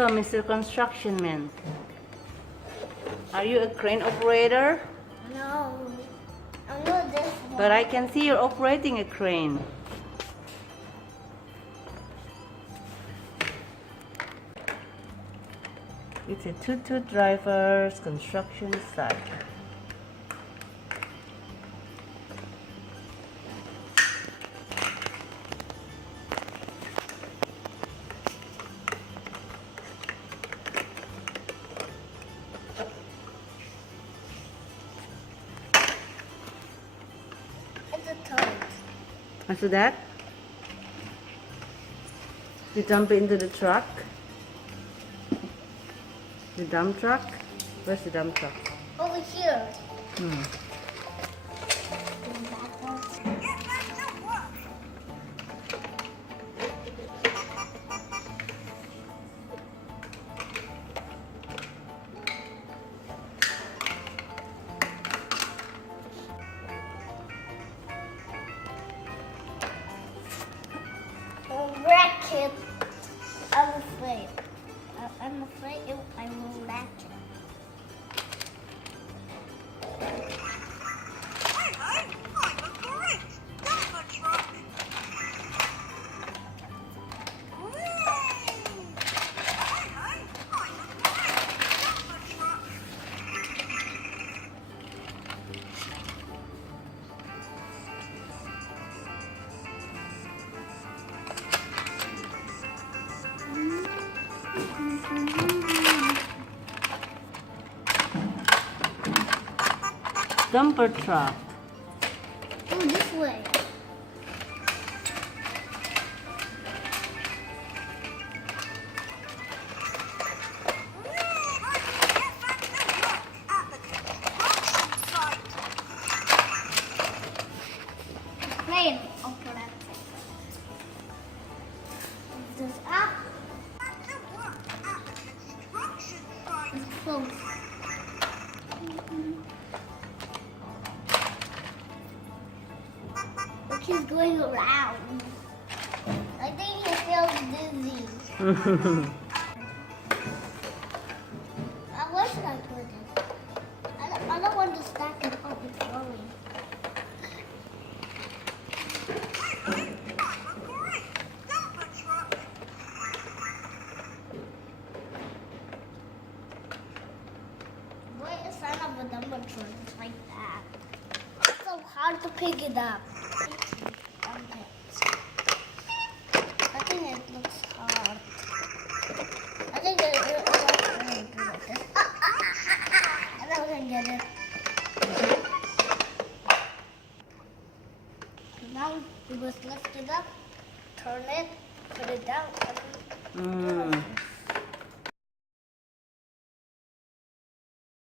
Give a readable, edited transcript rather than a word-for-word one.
So, Mr. Construction Man, are you a crane operator? No. I know this one. But I can see you're operating a crane. It's a Tutu Drivers construction site. It's a toad. After that, you dump it into the truck. The dump truck? Where's the dump truck? Over here. Hmm. Wreck it. I'm afraid. I'm afraid I will wreck it. Hey, I'm a great dumper truck. Hey, I'm a great dumper truck. Dumper truck. Oh, this way. Plane operator. This up. It's close. Look, he's going around. I think he feels dizzy. Where should I put it? I don't want to stack it up with throwing. Why is that of a dumper truck? It's like that. It's so hard to pick it up. I think it looks hard. I think it I don't think get it. Now we must lift it up, turn it, put it down, and Mm.